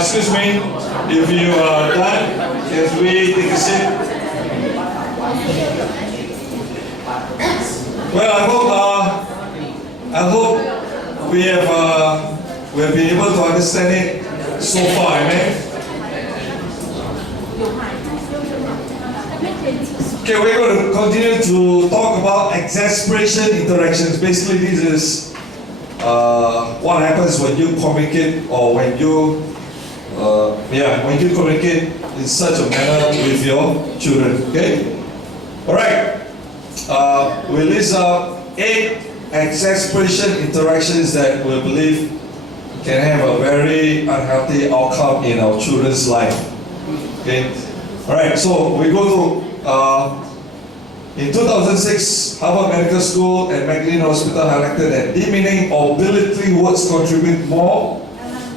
Excuse me, if you are done, can we take a seat? Well, I hope we have been able to understand it so far, amen? Okay, we're going to continue to talk about exasperation interactions. Basically, this is what happens when you communicate, or when you communicate in such a manner with your children. Okay, all right. We list out 8 exasperation interactions that we believe can have a very unhealthy outcome in our children's life. Okay, all right. So we go to in 2006, Harvard Medical School and McLean Hospital highlighted that demeaning or belittling words contribute more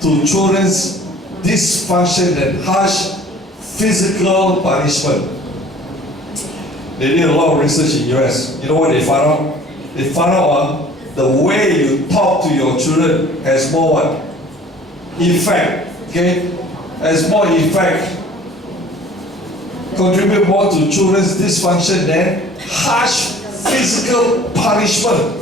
to children's dysfunction than harsh physical punishment. They did a lot of research in US. You know what they found out? They found out the way you talk to your children has more what? Effect. Okay? Has more effect. Contribute more to children's dysfunction than harsh physical punishment.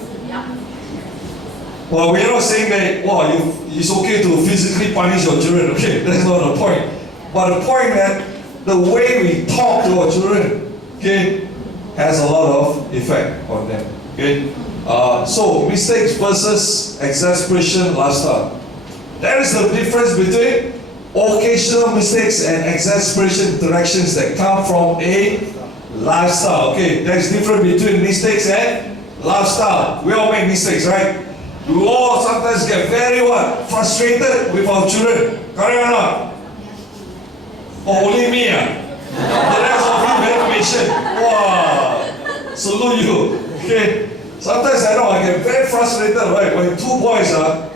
Well, we're not saying that, well, it's okay to physically punish your children. Okay, that's not the point. But the point that the way we talk to our children, okay, has a lot of effect on them. Okay, so mistakes versus exasperation lifestyle. There is a difference between occasional mistakes and exasperation interactions that come from a lifestyle. Okay, there's difference between mistakes and lifestyle. We all make mistakes, right? We all sometimes get very frustrated with our children. Correct or not? Or only me? The rest of you very patient. Wow, salute you. Okay, sometimes I know I get very frustrated, right? When 2 boys are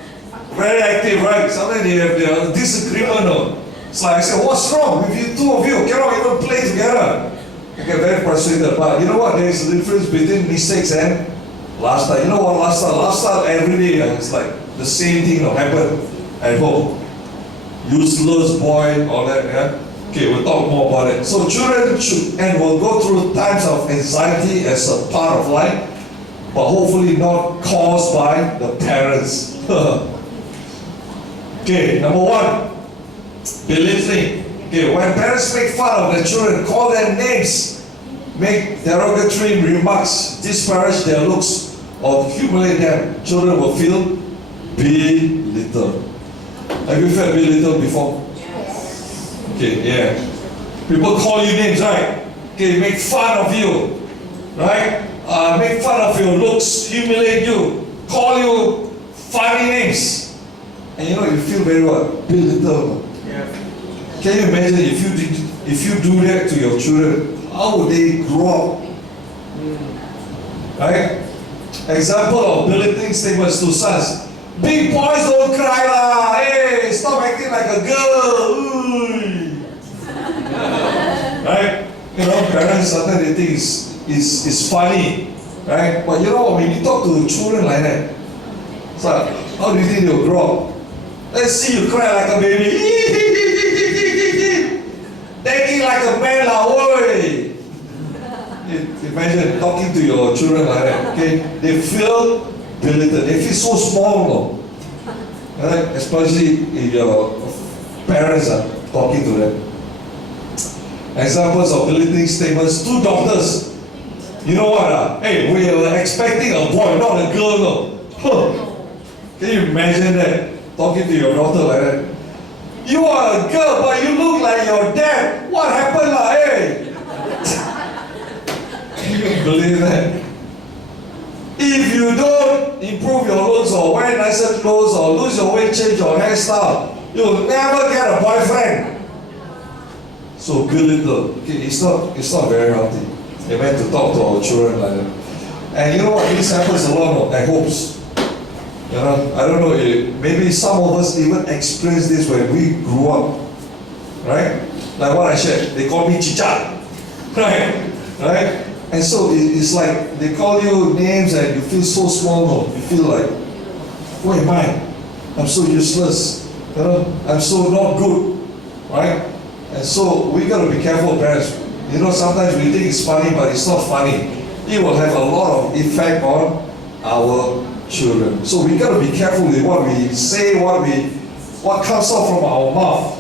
very active, right? Sometimes they have their disagreement. No? It's like I say, what's wrong with you? 2 of you cannot even play together. I get very frustrated. But you know what? There is a difference between mistakes and lifestyle. You know what lifestyle? Lifestyle every day, it's like the same thing will happen at home. Useless boy, all that, yeah? Okay, we'll talk more about it. So children should and will go through times of anxiety as a part of life, but hopefully not caused by the parents. Okay, number 1, belittling. Okay, when parents make fun of their children, call them names, make derogatory remarks, disparage their looks, or humiliate them, children will feel belittled. Have you felt belittled before? Yes. Okay, yeah. People call you names, right? Okay, make fun of you, right? Make fun of your looks, humiliate you, call you funny names. And you know, you feel very belittled. Yeah. Can you imagine if you do that to your children, how would they grow up? Right? Example of belittling statements to sons. Big boys don't cry lah. Hey, stop acting like a girl. Right? You know, parents sometimes they think it's funny. Right? But you know, when you talk to children like that, it's like, how do you think they'll grow up? Let's see you cry like a baby. Taking like a man lah, oi. Imagine talking to your children like that. Okay, they feel belittled. They feel so small, no? Right? Especially if your parents are talking to them. Examples of belittling statements. 2 doctors. You know what? Hey, we are expecting a boy, not a girl, no? Huh. Can you imagine that? Talking to your daughter like that. You are a girl, but you look like your dad. What happened lah, hey? Can you believe that? If you don't improve your looks or wear nicer clothes or lose your weight, change your hairstyle, you'll never get a boyfriend. So belittle. Okay, it's not very healthy. They meant to talk to our children like that. And you know what? This happens a lot at homes. You know, I don't know, maybe some of us even experienced this when we grew up, right? Like what I shared, they call me Chicha, right? And so it's like they call you names and you feel so small, no? You feel like, who am I? I'm so useless. I'm so not good, right? And so we got to be careful, parents. Sometimes we think it's funny, but it's not funny. It will have a lot of effect on our children. So we got to be careful with what we say, what comes out from our mouth.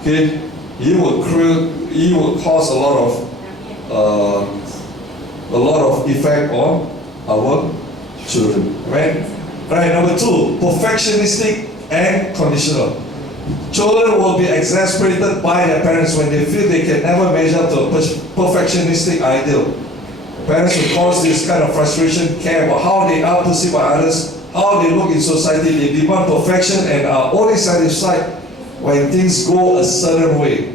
Okay, it will cause a lot of effect on our children. Right? Right. Number 2, perfectionistic and conditional. Children will be exasperated by their parents when they feel they can never measure up to a perfectionistic ideal. Parents will cause this kind of frustration, care about how they are perceived by others, how they look in society. They demand perfection and are only satisfied when things go a certain way.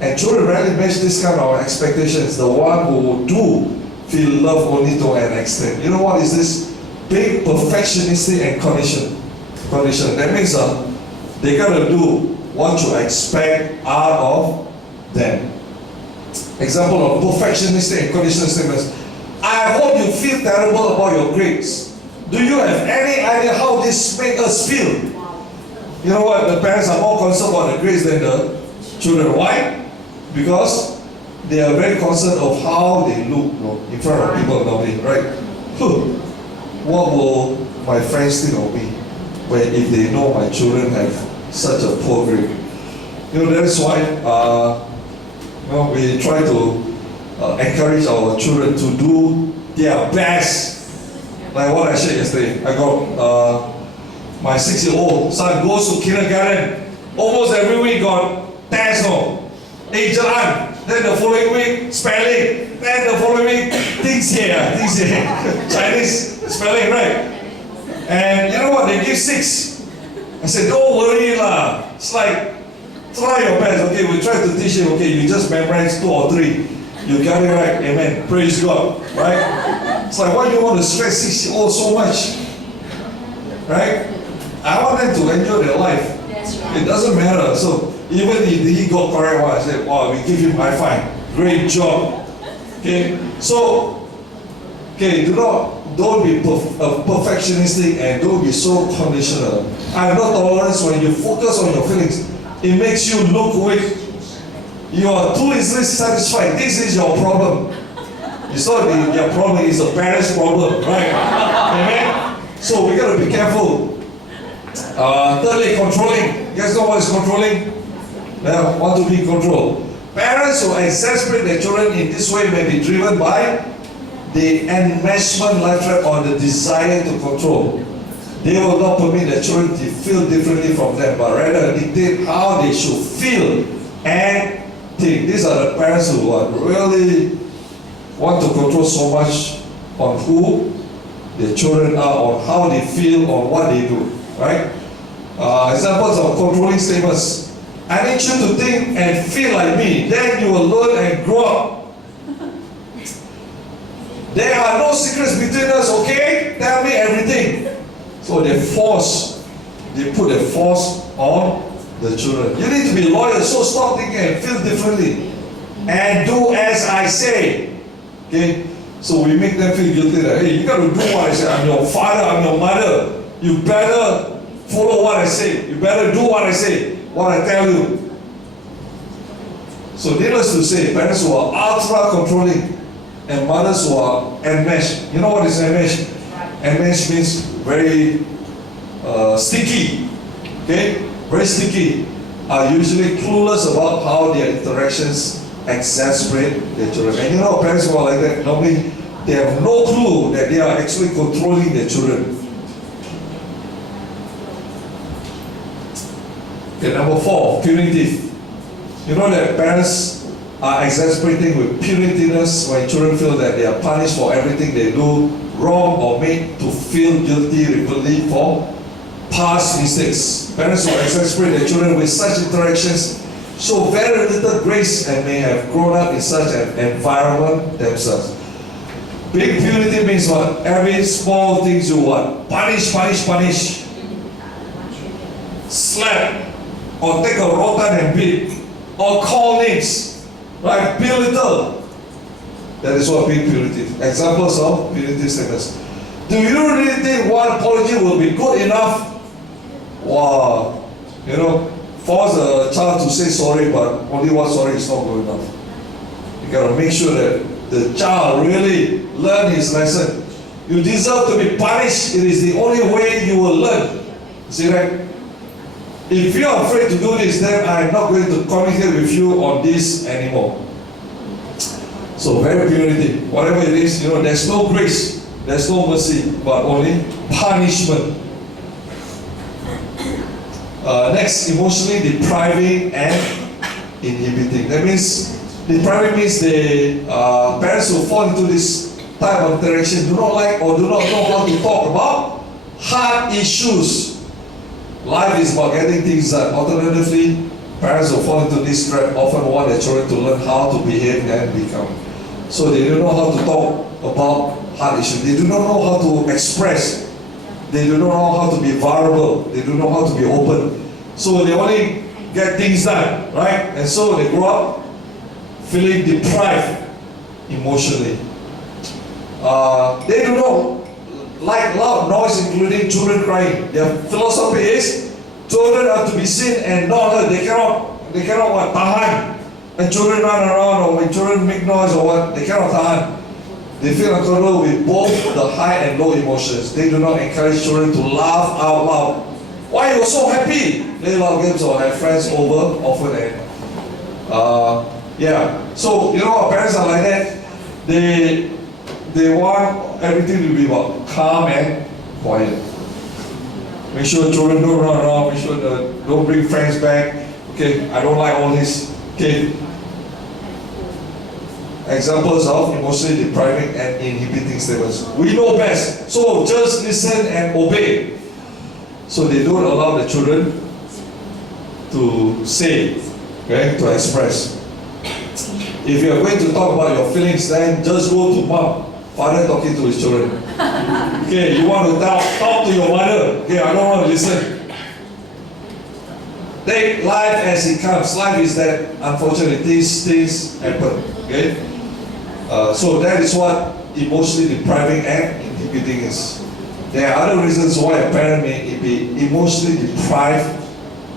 And children rarely match this kind of expectations. The one who do feel love only to an extent. You know what is this? Big perfectionistic and condition. That means they gotta do what you expect out of them. Example of perfectionistic and conditional statements. I hope you feel terrible about your grades. Do you have any idea how this makes us feel? You know what? The parents are more concerned about the grades than the children. Why? Because they are very concerned of how they look in front of people normally, right? What will my friends think of me if they know my children have such a poor grade? That is why we try to encourage our children to do their best. Like what I shared yesterday, I got my 6-year-old son goes to kindergarten. Almost every week got tests, Ajaran. Then the following week, spelling. Then the following week, things here. Chinese spelling, right? And you know what? They give 6. I said, don't worry lah. It's like, try your best. Okay, we try to teach you. Okay, you just memorize 2 or 3. You got it right. Amen. Praise God. Right? It's like, why do you want to stress 6-year-old so much? Right? I want them to enjoy their life. That's right. It doesn't matter. So even if he got correct one, I said, wow, we give him high five. Great job. Okay. So, don't be perfectionistic and don't be so conditional. I have no tolerance when you focus on your feelings. It makes you look weak. You are too easily satisfied. This is your problem. It's not your problem, it's the parents' problem, right? Amen? So we got to be careful. Thirdly, controlling. You guys know what is controlling? They want to be in control. Parents who exasperate their children in this way may be driven by the enmeshment lifestyle or the desire to control. They will not permit their children to feel differently from them, but rather dictate how they should feel and think. These are the parents who really want to control so much on who their children are, on how they feel, on what they do. Right? Examples of controlling statements. I need you to think and feel like me, then you will learn and grow up. There are no secrets between us, okay? Tell me everything. So they put the force on the children. You need to be loyal, so stop thinking and feel differently. And do as I say. Okay? So we make them feel guilty that, hey, you got to do what I say. I'm your father, I'm your mother. You better follow what I say. You better do what I say, what I tell you. So needless to say, parents who are ultra controlling and mothers who are enmeshed. You know what is enmeshed? Enmeshed means very sticky. Okay? Very sticky. Are usually clueless about how their interactions exasperate their children. And you know, parents who are like that, normally they have no clue that they are actually controlling their children. Okay, number 4, punitive. You know that parents are exasperating with punitiveness when children feel that they are punished for everything they do wrong or made to feel guilty repeatedly for past mistakes. Parents who exasperate their children with such interactions show very little grace and may have grown up in such an environment themselves. Big punitive means what? Every small thing you what? Punish. Slap. Or take a rotten and beat. Or call names. Right? Belittle. That is what being punitive. Examples of punitive statements. Do you really think one apology will be good enough? Wow. You know, force a child to say sorry, but only one sorry is not good enough. You gotta make sure that the child really learn his lesson. You deserve to be punished. It is the only way you will learn. See that? If you are afraid to do this, then I am not going to communicate with you on this anymore. So very punitive. Whatever it is, you know, there's no grace, there's no mercy, but only punishment. Next, emotionally depriving and inhibiting. That means, depriving means the parents who fall into this type of interaction do not like or do not know how to talk about hard issues. Life is about getting things done. Alternatively, parents who fall into this trap often want their children to learn how to behave and become. So they don't know how to talk about hard issues. They do not know how to express. They do not know how to be vulnerable. They do not know how to be open. So they only get things done, right? And so they grow up feeling deprived emotionally. They do not like loud noise, including children crying. Their philosophy is children are to be seen and not heard. They cannot what, tahan. When children run around or when children make noise or what, they cannot tahan. They feel uncomfortable with both the high and low emotions. They do not encourage children to laugh out loud. Why are you so happy? Play loud games or have friends over often and yeah. So you know our parents are like that. They want everything to be about calm and quiet. Make sure children don't run around. Make sure don't bring friends back. Okay, I don't like all this. Okay. Examples of emotionally depriving and inhibiting statements. We know best, so just listen and obey. So they don't allow the children to say, okay, to express. If you are going to talk about your feelings, then just go to mom, father talking to his children. Okay, you want to talk to your mother. Okay, I don't want to listen. Take life as it comes. Life is that, unfortunately, these things happen. Okay? So that is what emotionally depriving and inhibiting is. There are other reasons why a parent may be emotionally deprive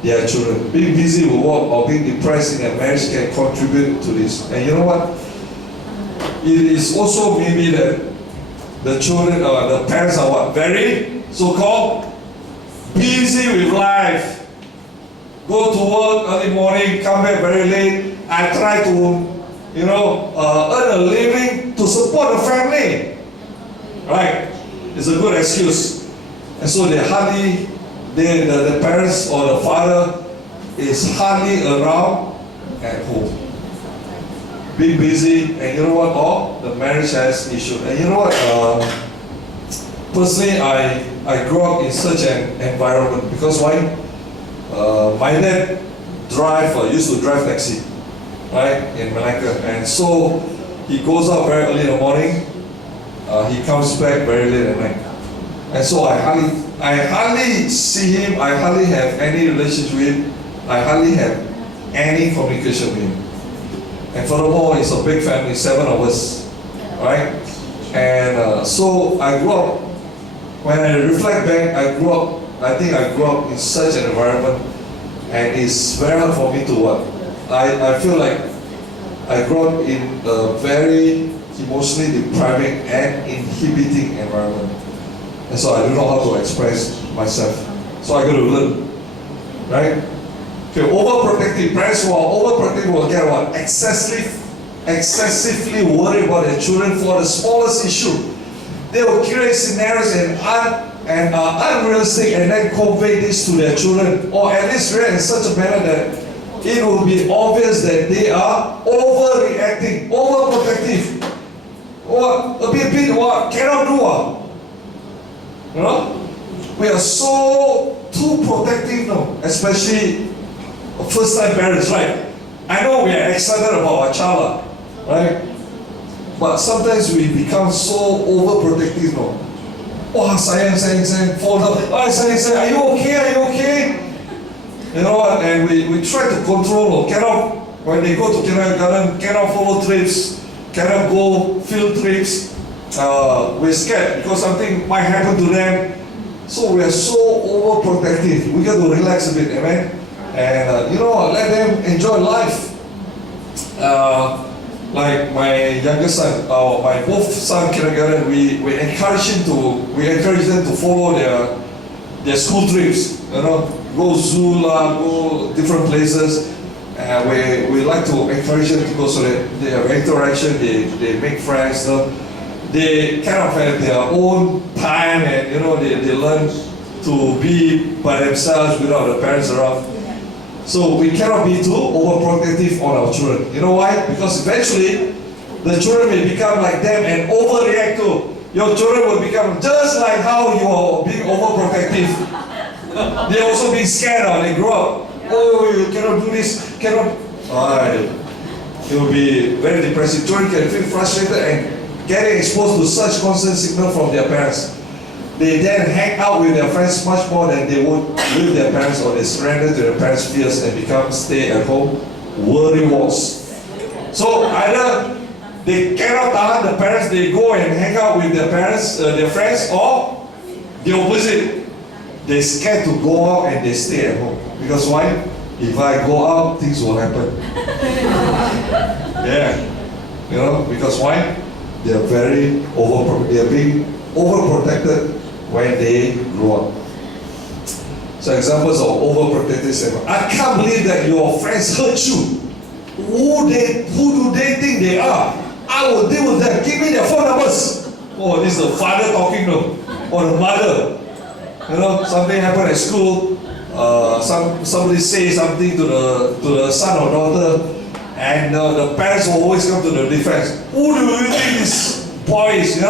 their children. Being busy with work or being depressed in their marriage can contribute to this. And you know what? It is also maybe that the children or the parents are what? Very so-called busy with life. Go to work early morning, come back very late. I try to earn a living to support the family. Right? It's a good excuse. And so the parents or the father is hardly around at home. Being busy, and you know what? Or the marriage has issues. And you know what? Personally, I grew up in such an environment because why? My dad used to drive taxi, right, in Malacca, and so he goes out very early in the morning, he comes back very late at night, and so I hardly see him, I hardly have any relationship with him, I hardly have any communication with him. And furthermore, it's a big family, 7 of us, right? And so I grew up, when I reflect back, I think I grew up in such an environment, and it's very hard for me to what? I feel like I grew up in a very emotionally depriving and inhibiting environment. And so I don't know how to express myself. So I got to learn, right? Okay, overprotective parents who are overprotective will get what? Excessively worried about their children for the smallest issue. They will create scenarios and are unrealistic and then convey this to their children, or at least react in such a manner that it will be obvious that they are overreacting, overprotective. What? A bit what? Cannot do. You know? We are so too protective now, especially first-time parents, right? I know we are excited about our child, right? But sometimes we become so overprotective now. Oh, sayang, fall down. Oh, sayang, are you okay? You know what? And we try to control. When they go to kindergarten, cannot follow trips, cannot go field trips. We're scared because something might happen to them. So we are so overprotective. We got to relax a bit, amen? And let them enjoy life. Like my younger son, my both son kindergarten, we encourage them to follow their school trips. Go zoo go different places. We like to encourage them to go so that they have interaction, they make friends. They kind of have their own time, and they learn to be by themselves without the parents around. So we cannot be too overprotective on our children. You know why? Because eventually the children will become like them and overreact to. Your children will become just like how you are being overprotective. They also being scared when they grow up. Oh, you cannot do this, cannot. It will be very depressing. Children can feel frustrated and getting exposed to such constant signal from their parents. They then hang out with their friends much more than they would with their parents, or they surrender to their parents' fears and become stay-at-home worrywarts. So either they cannot tahan the parents, they go and hang out with their parents, their friends, or the opposite. They're scared to go out and they stay at home. Because why? If I go out, things will happen. Yeah. Because why? They're being overprotected when they grow up. So examples of overprotective statement. I can't believe that your friends hurt you. Who do they think they are? I will deal with them. Give me their phone numbers. Oh, this is the father talking to, or the mother. Something happened at school. Somebody say something to the son or daughter, and the parents will always come to the defense. Who do you think this boy is?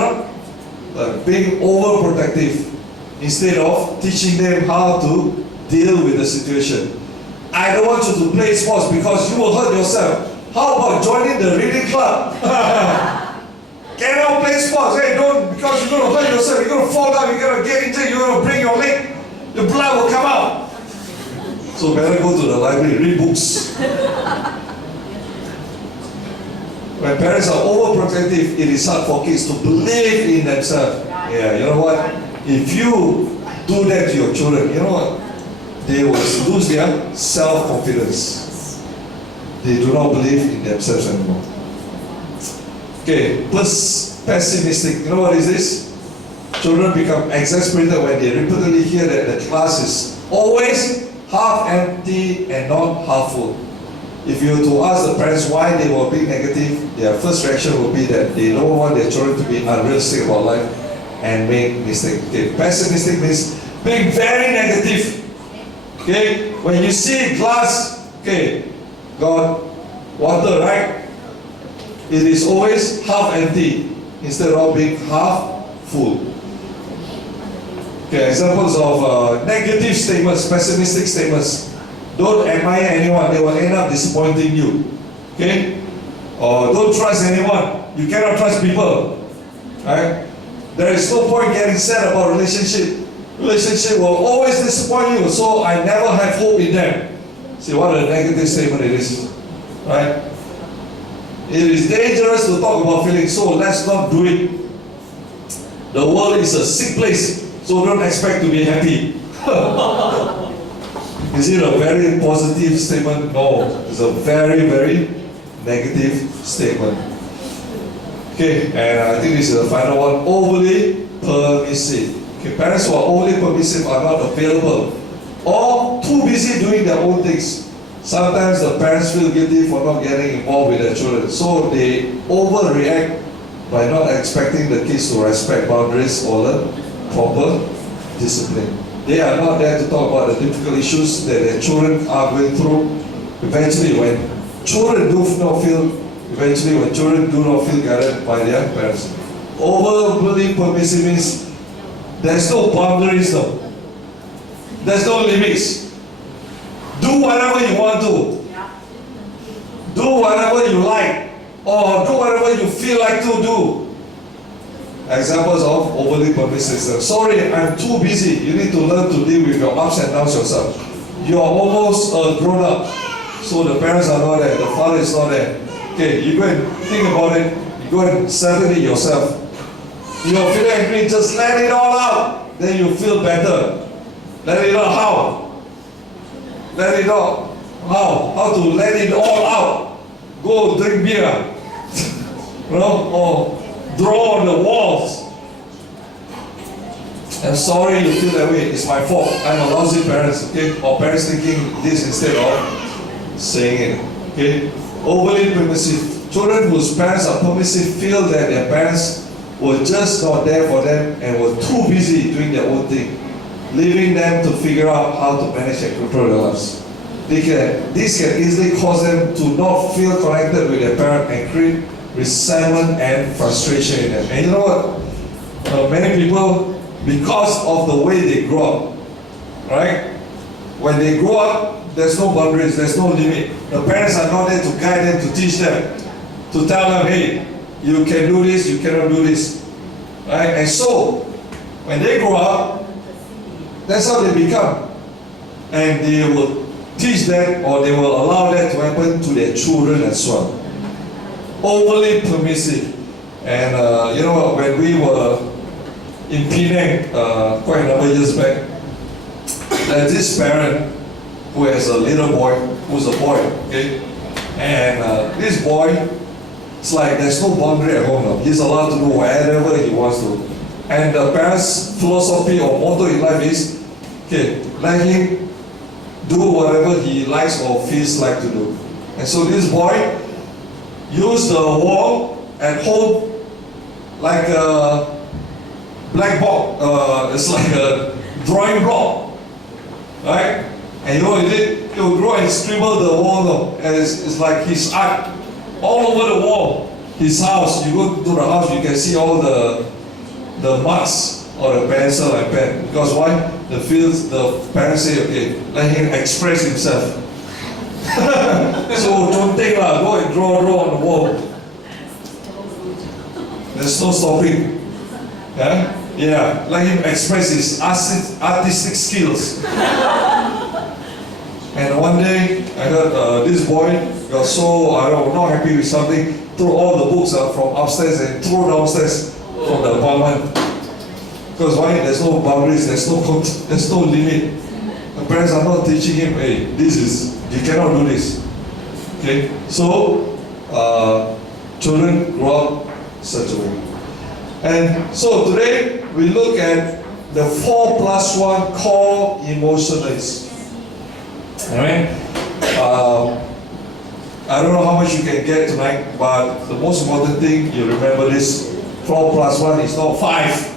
Being overprotective instead of teaching them how to deal with the situation. I don't want you to play sports because you will hurt yourself. How about joining the reading club? Cannot play sports. Hey, don't, because you're going to hurt yourself. You're going to fall down. You're going to get injured. You're going to break your leg. The blood will come out. So better go to the library, read books. When parents are overprotective, it is hard for kids to believe in themselves. Yeah, you know what? If you do that to your children, you know what? They will lose their self-confidence. They do not believe in themselves anymore. Okay, pessimistic. You know what is this? Children become exasperated when they repeatedly hear that the class is always half empty and not half full. If you were to ask the parents why they were being negative, their first reaction would be that they don't want their children to be unrealistic about life and make mistakes. Okay, pessimistic means being very negative. Okay, when you see glass, got water, right? It is always half empty instead of being half full. Okay, examples of negative statements, pessimistic statements. Don't admire anyone, they will end up disappointing you. Okay? Or don't trust anyone, you cannot trust people. Right? There is no point getting sad about relationship. Relationship will always disappoint you, so I never have hope in them. See what a negative statement it is. Right? It is dangerous to talk about feelings, so let's not do it. The world is a sick place, so don't expect to be happy. Is it a very positive statement? No, it's a very, very negative statement. Okay, and I think this is the final one. Overly permissive. Okay, parents who are overly permissive are not available or too busy doing their own things. Sometimes the parents feel guilty for not getting involved with their children, so they overreact by not expecting the kids to respect boundaries or learn proper discipline. They are not there to talk about the difficult issues that their children are going through. Eventually, when children do not feel guided by their parents. Overly permissive means there's no boundaries, though. There's no limits. Do whatever you want to. Do whatever you like, or do whatever you feel like to do. Examples of overly permissive. Sorry, I'm too busy. You need to learn to deal with your ups and downs yourself. You are almost a grown up, so the parents are not there, the father is not there. Okay, you go and think about it. You go and settle it yourself. You're feeling angry, just let it all out. then you feel better. Let it out. How? Let it out. How? How to let it all out? Go drink beer. You know, or draw on the walls. I'm sorry you feel that way. It's my fault. I'm a lousy parent, okay? Or parents thinking this instead of saying it. Okay? Overly permissive. Children whose parents are permissive feel that their parents were just not there for them and were too busy doing their own thing, leaving them to figure out how to manage and control their lives. This can easily cause them to not feel connected with their parent and create resentment and frustration in them. And you know what? Many people, because of the way they grow up, right? When they grow up, there's no boundaries, there's no limit. The parents are not there to guide them, to teach them, to tell them, hey, you can do this, you cannot do this. Right? And so, when they grow up, that's how they become. And they will teach that, or they will allow that to happen to their children as well. Overly permissive. And you know, when we were in Penang quite a number of years back, there's this parent who has a little boy, who's a boy, okay? And this boy, it's like there's no boundary at home now. He's allowed to do whatever he wants to. And the parents' philosophy or motto in life is, okay, let him do whatever he likes or feels like to do. And so this boy used the wall at home like a blackboard, it's like a drawing block, right? And you know what he did? He would go and scribble the wall, and it's like his art all over the wall. His house, you go to the house, you can see all the marks or the pencil and pen. Because why? The parents say, okay, let him express himself. So don't take lah, go and draw on the wall. There's no stopping. Yeah, let him express his artistic skills. And one day, I heard this boy got so, not happy with something, threw all the books from upstairs and threw downstairs from the apartment. Because why? There's no boundaries, there's no limit. The parents are not teaching him, hey, you cannot do this. Okay? So, children grow up such a way. And so today, we look at the 4+1 core emotionalists. Alright? I don't know how much you can get tonight, but the most important thing, you remember this, 4+1 is not 5.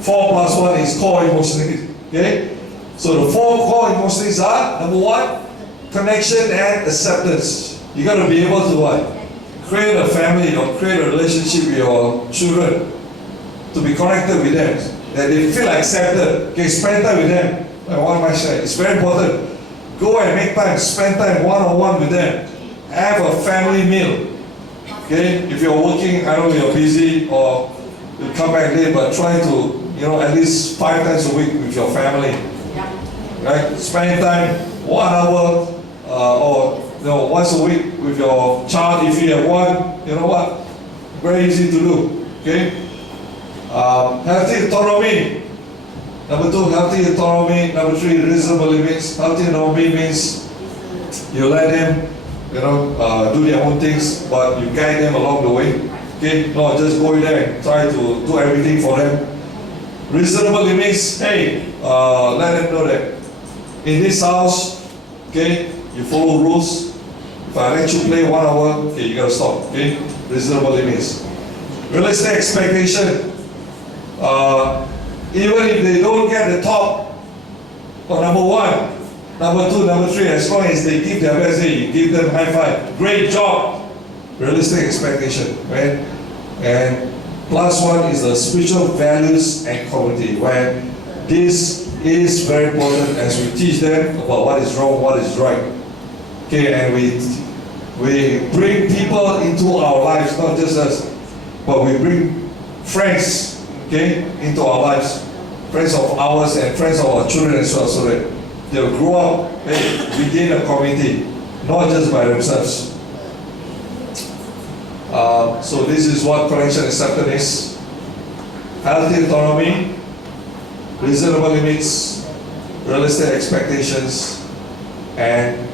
4+1 is core emotionalists. Okay? So the 4 core emotionalists are, number 1, connection and acceptance. You got to be able to what? Create a family or create a relationship with your children. To be connected with them. That they feel accepted. Okay, spend time with them. It's very important. Go and make time, spend time one-on-one with them. Have a family meal. Okay? If you're working, I know you're busy or you come back late, but try to, at least 5 times a week with your family. Right? Spend time 1 hour or once a week with your child if you have one. You know what? Very easy to do. Okay? Healthy autonomy. Number 2, healthy autonomy. Number 3, reasonable limits. Healthy autonomy means you let them, do their own things, but you guide them along the way. Okay? Not just go in there and try to do everything for them. Reasonable limits. Hey, let them know that in this house, okay, you follow rules. If I let you play 1 hour, okay, you gotta stop. Okay? Reasonable limits. Realistic expectation. Even if they don't get the top for number 1, number 2, number 3, as long as they give their best, you give them high five. Great job. Realistic expectation, right? And +1 is the spiritual values and community, where this is very important as we teach them about what is wrong, what is right. Okay, and we bring people into our lives, not just us, but we bring friends, okay, into our lives, friends of ours and friends of our children as well, so that they'll grow up within a community, not just by themselves. So this is what connection and acceptance is. Healthy autonomy, reasonable limits, realistic expectations, and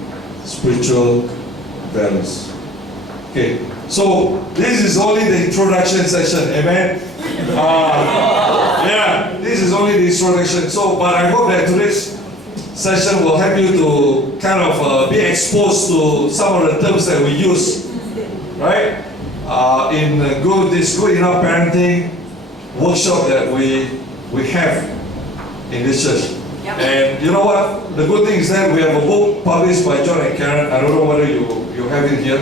spiritual values. Okay, so this is only the introduction session, amen? Yeah, this is only the introduction. So, but I hope that today's session will help you to kind of be exposed to some of the terms that we use, right? In this good enough parenting workshop that we have in this church. Yep. And you know what? The good thing is that we have a book published by John and Karen. I don't know whether you have it here.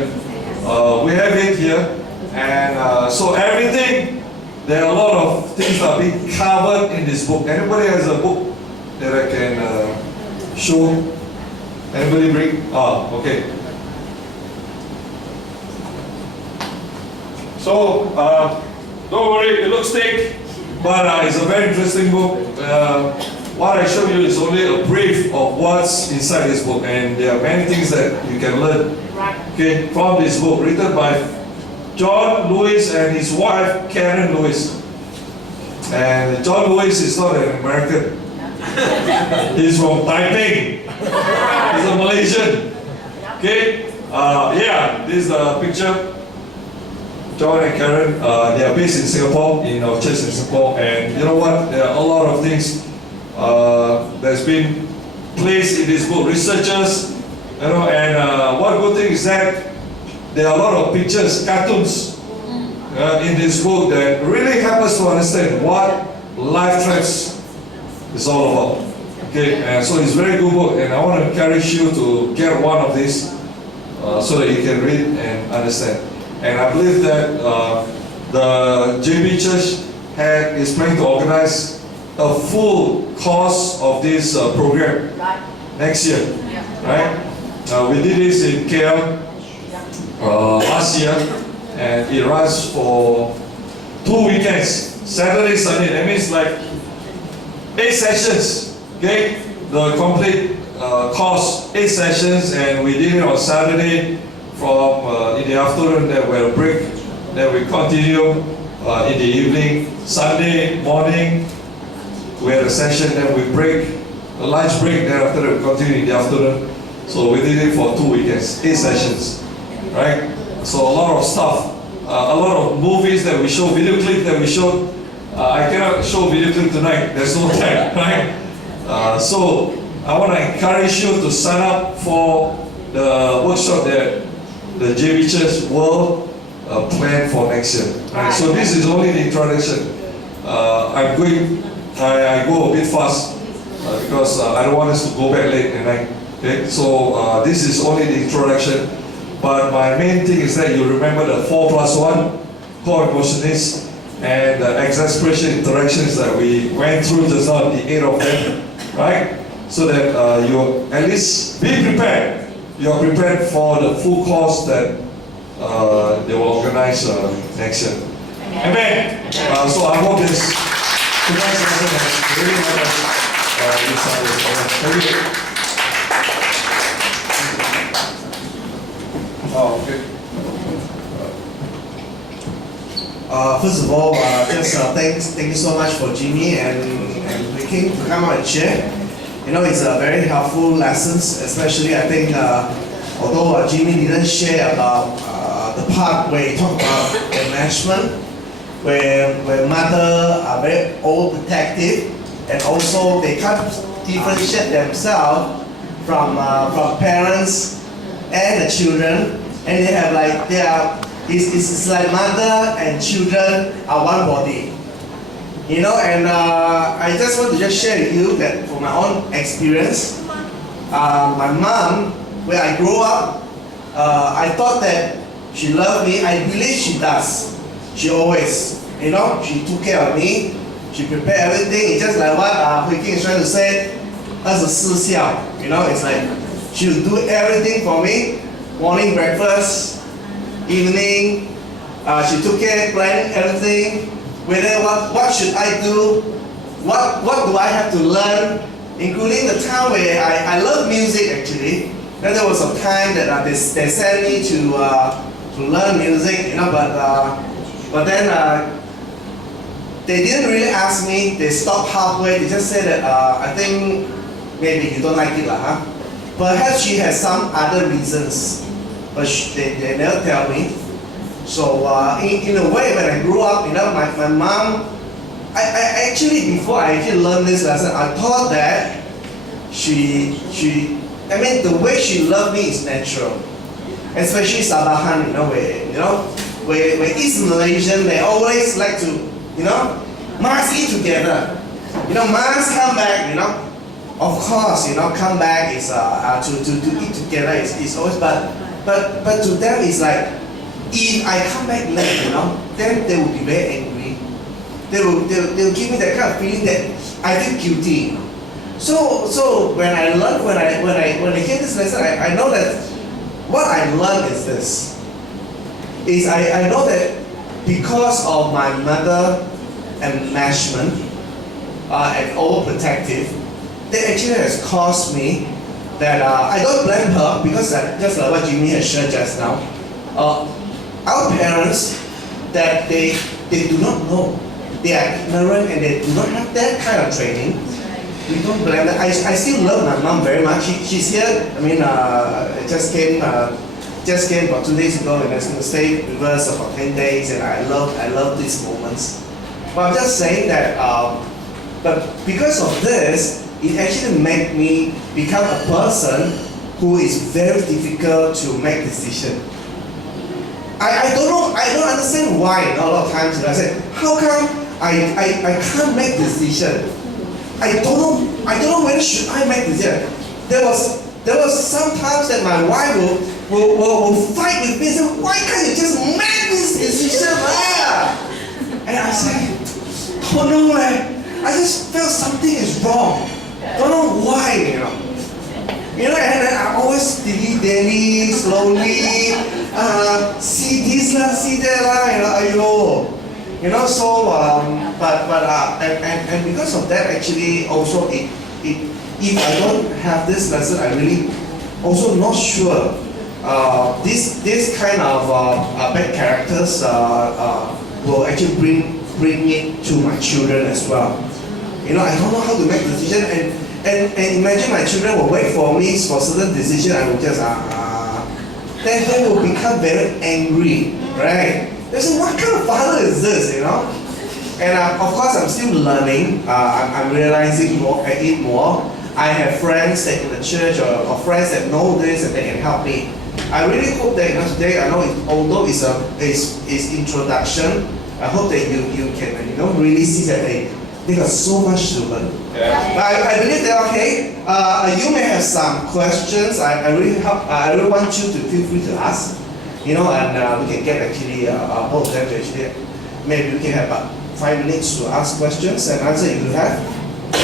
We have it here. And so everything, there are a lot of things that are being covered in this book. Anybody has a book that I can show? Anybody bring? Okay. So, don't worry, it looks thick, but it's a very interesting book. What I show you is only a brief of what's inside this book, and there are many things that you can learn, okay, from this book, written by John Lewis and his wife, Karen Lewis. And John Lewis is not an American. He's from Taipei. He's a Malaysian. Okay? Yeah, this is the picture. John and Karen, they are based in Singapore, in our church in Singapore, and you know what? There are a lot of things that's been placed in this book. Researchers, you know, and one good thing is that there are a lot of pictures, cartoons in this book that really help us to understand what life traps is all about. Okay, and so it's a very good book, and I want to encourage you to get one of these so that you can read and understand. And I believe that the GEP Church is planning to organize a full course of this program next year, right? We did this in KL last year, and it runs for 2 weekends, Saturday, Sunday. That means like 8 sessions, okay? The complete course, 8 sessions, and we did it on Saturday from in the afternoon. Then we had a break, then we continue in the evening. Sunday morning, we had a session, then we break, a lunch break, then after that we continue in the afternoon. So we did it for 2 weekends, 8 sessions, right? So a lot of stuff, a lot of movies that we show, video clips that we showed. I cannot show video clip tonight, there's no time, right? So I want to encourage you to sign up for the workshop that the GEP Church will plan for next year. Right? So this is only the introduction. I go a bit fast because I don't want us to go back late at night. Okay? So this is only the introduction. But my main thing is that you remember the 4+1 core emotions and the exasperation interactions that we went through just now, the 8 of them, right? So that you at least be prepared. You are prepared for the full course that they will organize next year. Amen. So I hope this tonight's lesson has really helped us Thank you. Oh, okay. First of all, thank you so much for Jimmy and Vicky to come out and share. You know, it's a very helpful lessons, especially I think, although Jimmy didn't share about the part where he talked about the management, where mother are very overprotective, and also they can't differentiate themselves from parents and the children, and they have like it's like mother and children are one body. You know, and I just want to just share with you that from my own experience, my mom, where I grew up, I thought that she loved me. I believe she does. She always, you know, she took care of me. She prepared everything. It's just like what Hui King is trying to say, as a 私孝. You know, it's like she will do everything for me. Morning breakfast, evening, she took care, planned everything. Whether what should I do, what do I have to learn, including the time where I love music actually. Then there was some time that they sent me to learn music, you know, but then they didn't really ask me. They stopped halfway. They just said that I think maybe you don't like it, huh? Perhaps she has some other reasons, but they never tell me. So in a way, when I grew up, my mom, I actually, before I actually learned this lesson, I thought that the way she loved me is natural. Especially Sabahan, where East Malaysian, they always like to, must eat together. Must come back, Of course, come back is to eat together is always, but to them it's like, if I come back late, then they will be very angry. They'll give me that kind of feeling that I feel guilty. So when I hear this lesson, I know that what I learned is this. I know that because of my mother enmeshment and overprotective, that actually has caused me that I don't blame her, because just like what Jimmy has shared just now, our parents, that they do not know, they are ignorant and they do not have that kind of training. We don't blame them. I still love my mom very much. She's here. Just came about 2 days ago, and I was going to stay with us for 10 days, and I love these moments. But I'm just saying that, but because of this, it actually made me become a person who is very difficult to make decisions. I don't know. I don't understand why. A lot of times I say, how come I can't make decisions? I don't know when should I make decision. There was sometimes that my wife will fight with me and say, why can't you just make this decision? And I say, oh no, I just felt something is wrong. Don't know why, and I always dilly-dally, slowly, see this lah, see that lah, so and because of that, actually also if I don't have this lesson, I really also not sure this kind of bad characters will actually bring it to my children as well. I don't know how to make decision, and imagine my children will wait for me for certain decision. I will just then they will become very angry, right? They say, what kind of father is this, And of course, I'm still learning. I'm realizing more. I have friends that in the church or friends that know this and they can help me. I really hope that today, I know although it's introduction, I hope that you can really see that they got so much to learn. Yeah. I believe that you may have some questions. I really want you to feel free to ask. And we can get actually both of them to actually, maybe we can have about 5 minutes to ask questions and answer if you have.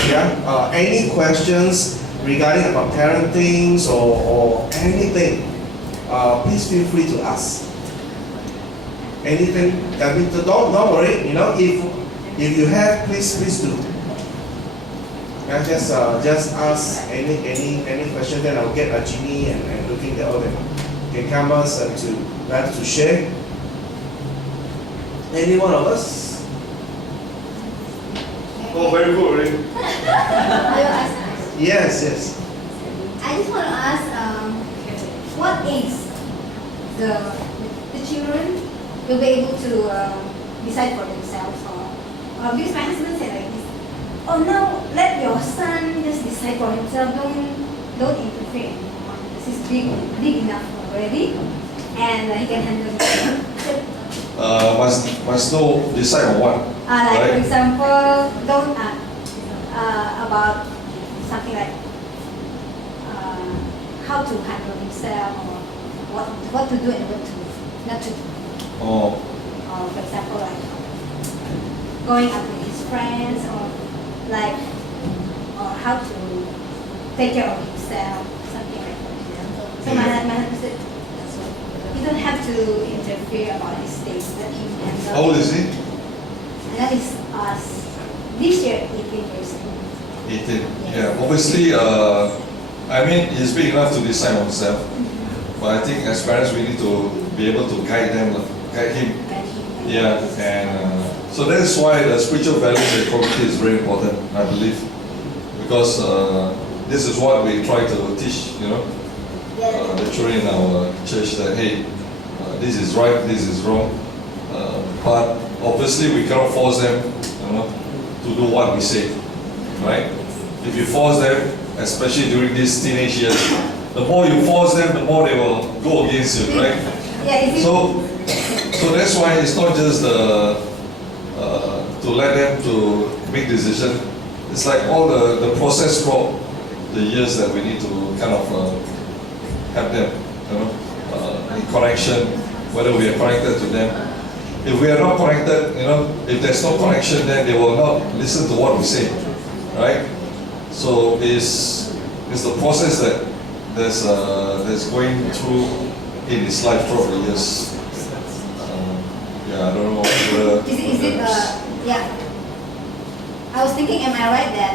Yeah. Any questions regarding about parenting or anything, please feel free to ask. Anything, don't worry. If you have, please do. And just ask any question. Then I'll get Jimmy and looking at all them. Can come us to share. Any one of us? Oh, very good, really. Yes. I just want to ask, what age the children will be able to decide for themselves, or because my husband said like this, oh no, let your son just decide for himself, don't interfere anymore. This is big enough already, and he can handle it. Must know decide on what. Like right? for example, don't about something like how to handle himself, or what to do and what to not to do. Oh. For example, like going out with his friends, or how to take care of himself, something like that. So my husband said, you don't have to interfere about his things. That he can handle. How old is he? And that is us. This year, 18 years old. 18. Yes. Yeah. Obviously, he's big enough to decide on himself. But I think as parents, we need to be able to guide him, guide him. Yeah, and So that's why the spiritual values and quality is very important, I believe, because this is what we try to teach, the children in our church that hey, this is right, this is wrong, but obviously we cannot force them, to do what we say, right? If you force them, especially during these teenage years, the more you force them, the more they will go against you, right? So that's why it's not just to let them to make decision. It's like all the process throughout the years that we need to kind of have them, in connection, whether we are connected to them. If we are not connected, if there's no connection, then they will not listen to what we say, right? So it's the process that that's going through in his life throughout the years. I don't know whether... Is it, yeah. I was thinking, am I right that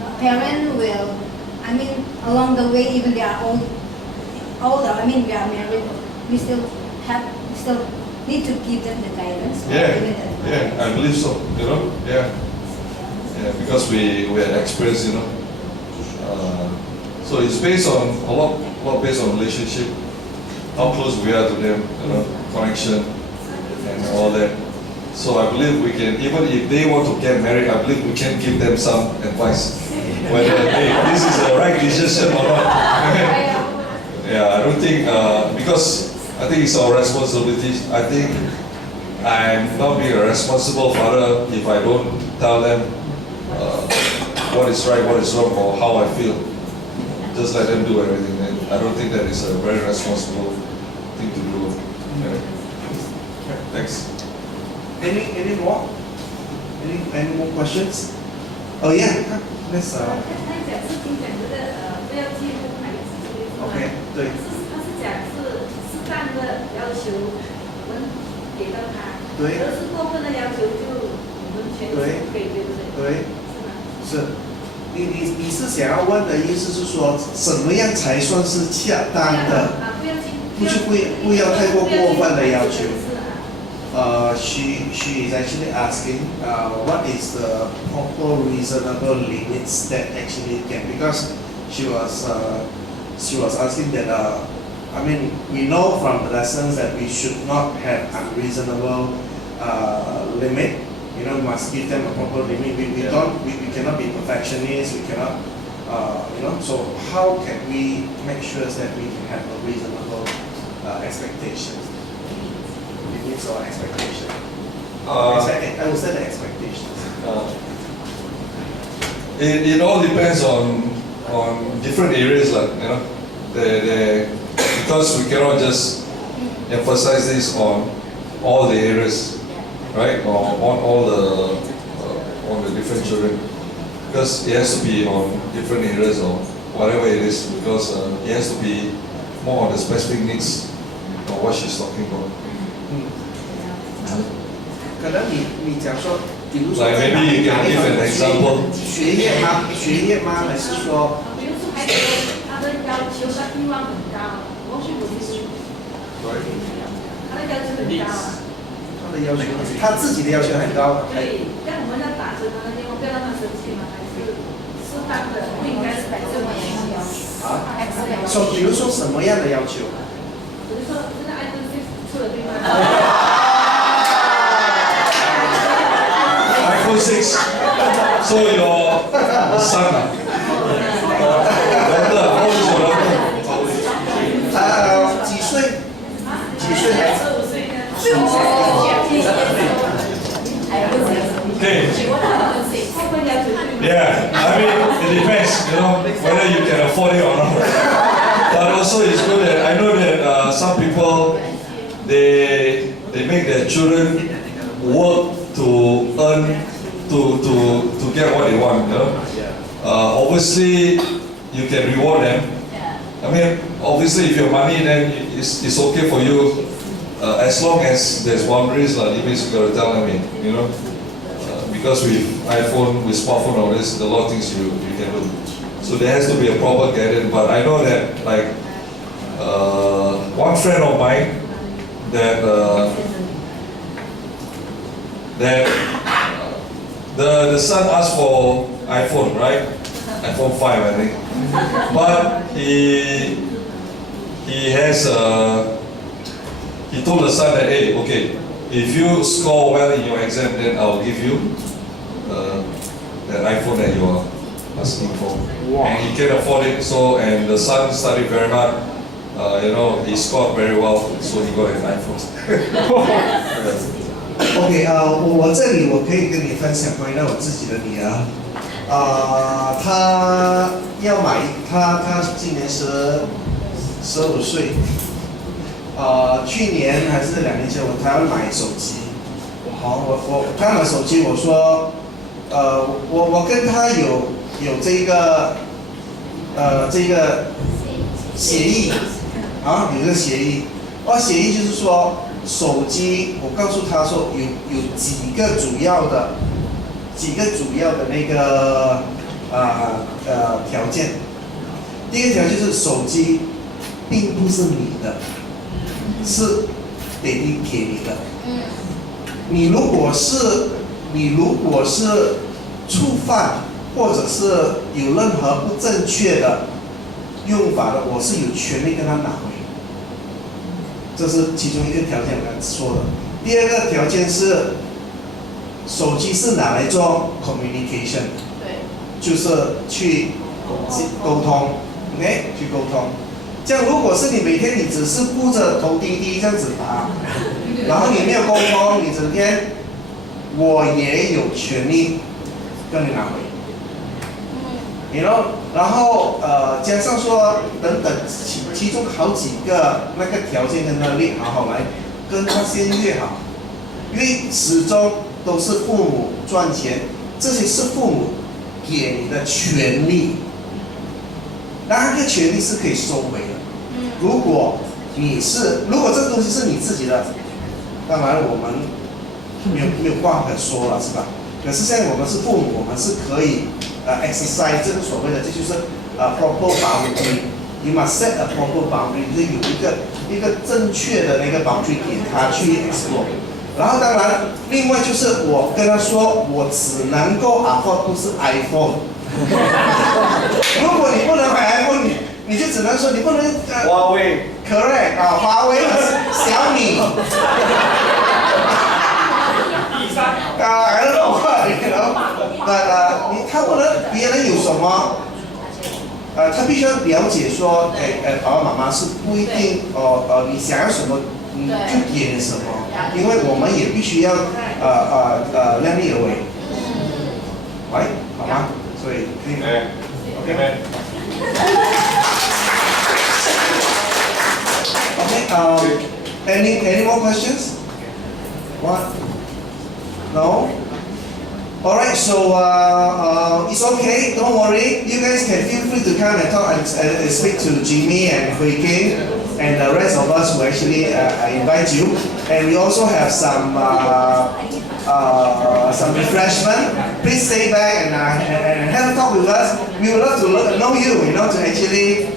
a parent will, along the way, even they are older, we are married, we still need to give them the guidance. Yeah, I believe so, yeah, because we are experienced, so it's based on, a lot based on relationship, how close we are to them, connection, and all that. So I believe we can, even if they want to get married, I believe we can give them some advice. Whether, hey, this is the right decision or not. I don't think, because I think it's our responsibility. I think I'm not being a responsible father if I don't tell them what is right, what is wrong, or how I feel. Just let them do everything. And I don't think that is a very responsible thing to do. Thanks. Any more? Any more questions? Oh yeah, let's okay, 对。他是讲是适当的要求，我们给到他。对。如果是过分的要求，就我们全部不给，对不对？对。是。你是想要问的意思是说，怎么样才算是恰当的？不要太过分的要求。She is actually asking what is the proper reasonable limits that actually can, because she was asking that we know from the lessons that we should not have unreasonable limit. We must give them a proper limit. We cannot be perfectionists. We cannot, So how can we make sure that we can have a reasonable expectations? Limits or expectation? I would say the expectations. It all depends on different areas, because we cannot just emphasize this on all the areas, right? Or on all the different children, because it has to be on different areas or whatever it is, because it has to be more on the specific needs of what she's talking about. 可能你讲说，比如说 Like maybe you can give an example. 学业吗？还是说？比如说孩子他的要求他欲望很高，我去补习，他的要求很高啊。他的要求，他自己的要求很高。对，但我们要打着他的电话，不要让他生气嘛，还是适当的，不应该是这么严格。说比如说什么样的要求？比如说现在iPhone 6出了对吗？ iPhone 6. So your son, daughter, how old is your daughter? 几岁？几岁？15岁的。Okay. Yeah, it depends, whether you can afford it or not. But also it's good that I know that some people they make their children work to earn to get what they want, obviously you can reward them. Obviously if you have money, then it's okay for you, as long as there's boundaries, limits, you gotta tell them, because with iPhone, with smartphone, all this, there are a lot of things you can do. So there has to be a proper guidance. But I know that one friend of mine that that the son asked for iPhone, right? iPhone 5, I think. But he told the son that, hey, okay, if you score well in your exam, then I'll give you that iPhone that you are asking for. Wow. And he can afford it, so, and the son studied very hard. He scored very well, so he got an iPhone. OK 我这里我可以跟你分享关于到我自己的女儿，她要买，她今年15岁，去年还是2年前她要买手机，好，她买手机，我说，我跟她有这个协议，啊，有这个协议，协议就是说。手机，我告诉他说有几个主要的那个条件。第一个条件是手机并不是你的，是爹地给你的。你如果是触犯或者是有任何不正确的用法的，我是有权利跟他拿回。这是其中一个条件，我刚才说的。第二个条件是，手机是拿来做 communication， 对，就是去沟通 ，OK， 去沟通。这样，如果是你每天你只是顾着投滴滴这样子打，然后你没有沟通，你整天，我也有权利跟你拿回。然后加上说等等其中好几个那个条件跟他列好来，跟他先约好，因为始终都是父母赚钱，这些是父母给你的权利，那个权利是可以收回的。如果这东西是你自己的，当然我们没有话可说了，是吧？可是现在我们是父母，我们是可以exercise 这个所谓的，这就是 proper boundary。You must set a proper boundary， 就是有一个正确的那个 boundary 给他去 explore。然后当然，另外就是我跟他说，我只能够 afford 不是 iPhone。如果你不能买 iPhone， 你就只能说你不能华为 correct 华为小米。I don't know what, you know, but 他不能别人有什么，他必须要了解说，爸爸妈妈是不一定你想要什么你就给什么，因为我们也必须要量力而为，喂，好吗？所以可以 ，OK， any more questions? What? No? Alright, so it's okay, don't worry. You guys can feel free to come and talk and speak to Jimmy and Hui King and the rest of us who actually invite you. And we also have some refreshment. Please stay back and have a talk with us. We would love to know you, to actually,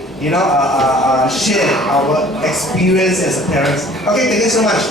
share our experience as a parents. Okay, thank you so much.